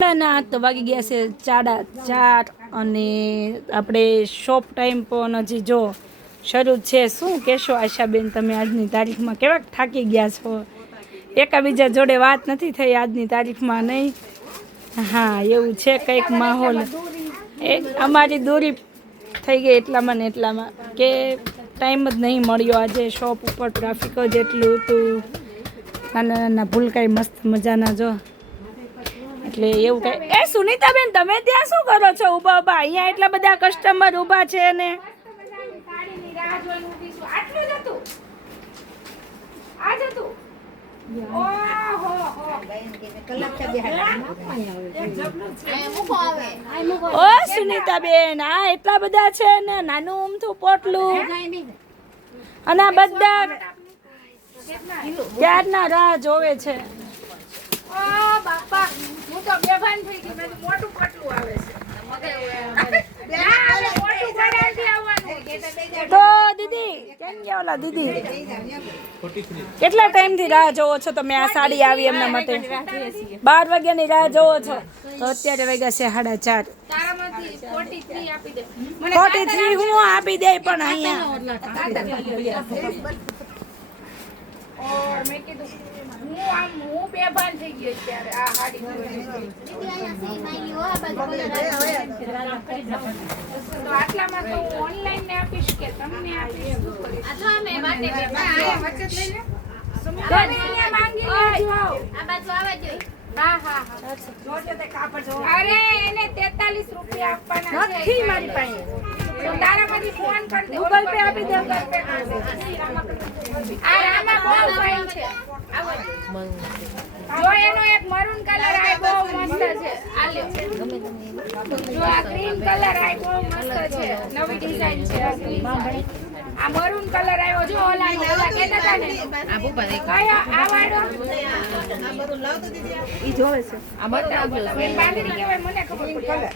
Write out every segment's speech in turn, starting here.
ના તો વાગી ગયા છે 4:30 અને આપણે શોપ ટાઈમ પણ હજી જો શરૂ છે। શું કહેશો આશાબેન, તમે આજની તારીખમાં કેવા થાકી ગયા છો? એકાબીજા જોડે વાત નથી થઈ આજની તારીખમાં, નહીં? હા, એવું છે કંઈક માહોલ। અમારી દૂરી થઈ ગઈ એટલામાં ને એટલામાં કે ટાઈમ જ નહીં મળ્યો। આજે શોપ ઉપર ટ્રાફિક જ એટલું હતું। નાના નાના ભૂલકાઈ મસ્ત મજાના જો, એટલે એવું કઈ। એ સુનીતાબેન, તમે ત્યાં શું કરો છો ઊભા ઊભા? અહીંયા એટલા બધા કસ્ટમર ઊભા છે ને ઓ સુનીતાબેન, આ એટલા બધા છે ને, નાનું ઉમથું પોટલું, અને આ બધા ક્યારના રાહ જોવે છે। તો દીદી કેમ ગયા? ઓલા દીદી કેટલા ટાઈમ થી રાહ જોવો છો તમે? આ સાડી આવી એમના માટે 12 વાગ્યાની રાહ જોવો છો, તો અત્યારે વાગ્યા છે 4:30। 43 હું આપી દે, પણ અહીંયા મેં કીધું હું બેભાન થઈ ગઈ અત્યારે આ હાડી તો આટલામાં તો ઓનલાઈન ને આપીશ કે તમને આપીશ? અરે એને 43 રૂપિયા આપવાના નથી મારી પાસે, તારામાંથી ફોન કરી દે, ગૂગલ પે આપી દે, ગૂગલ પે કરી દે। આ રામા બહુ ફાઇન છે, જો એનો એક મરૂન કલર આ બહુ મસ્ત છે, આ લ્યો। જો આ ગ્રીન કલર આ બહુ મસ્ત છે, નવી ડિઝાઇન છે આ ગ્રીન। આ મરૂન કલર આવ્યો જો, ઓલા કેતા હતા ને આ બહુ ભાઈ કયા આ વાળો આ મરૂન લાવ તો દીદી, ઈ જોવે છે આ બતાવો બેન, બાંધણી કહેવાય મને ખબર પડી।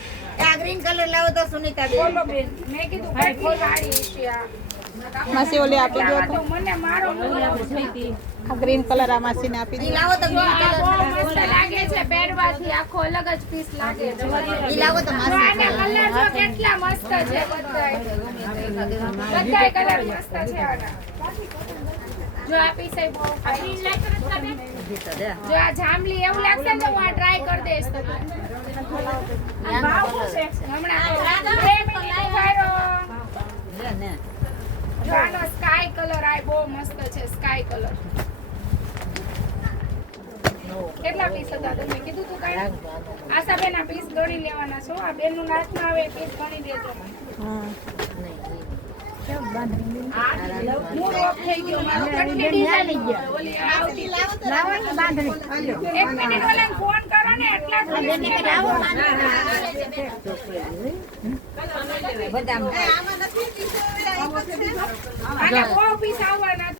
આ ગ્રીન કલર લાવો તો સુનીતા બોલો બેન, મેં કીધું ભાઈ ફોન વાળી છે આ માસી ઓલે આપી દો તો મને મારો આ ગ્રીન કલર આ માસીને આપી દો। ઈ લાવો તો ગ્રીન કલર મસ્ત લાગે છે, પહેરવાથી આખો અલગ જ પીસ લાગે છે। ઈ લાવો તો માસી, આના કલર જો કેટલા મસ્ત છે, બધાય કલર મસ્ત છે આના। જો આ પીસ એ બહુ ફાઇન લાગે તમે, જો આ જાંબલી એવું લાગશે ને હું આ ટ્રાય કરી દઈશ તો આ ભાવ શું છે હમણાં 2 મિનિટ વાળો ને। જો આનો સ્કાય કલર આ બહુ મસ્ત છે, સ્કાય કલર। કેટલા પીસ હતા તમે કીધું તું? કાઈ આશાબેન આ પીસ ગણી લેવાના છો, આ બેન નું નાચમાં આવે પીસ ગણી દેજો મને। હા કેમ બાંધણી મૂડ ઓફ થઈ ગયો મારો, કેટલી ડિઝાઇન લઈ ગયા ઓલી આવતી લાવો ને બાંધણી। એક મિનિટ ઓલાને ફોન કરો ને, એટલા જ લાવો બધા આમાં નથી પીસ, આને બહુ પીસ આવવાના।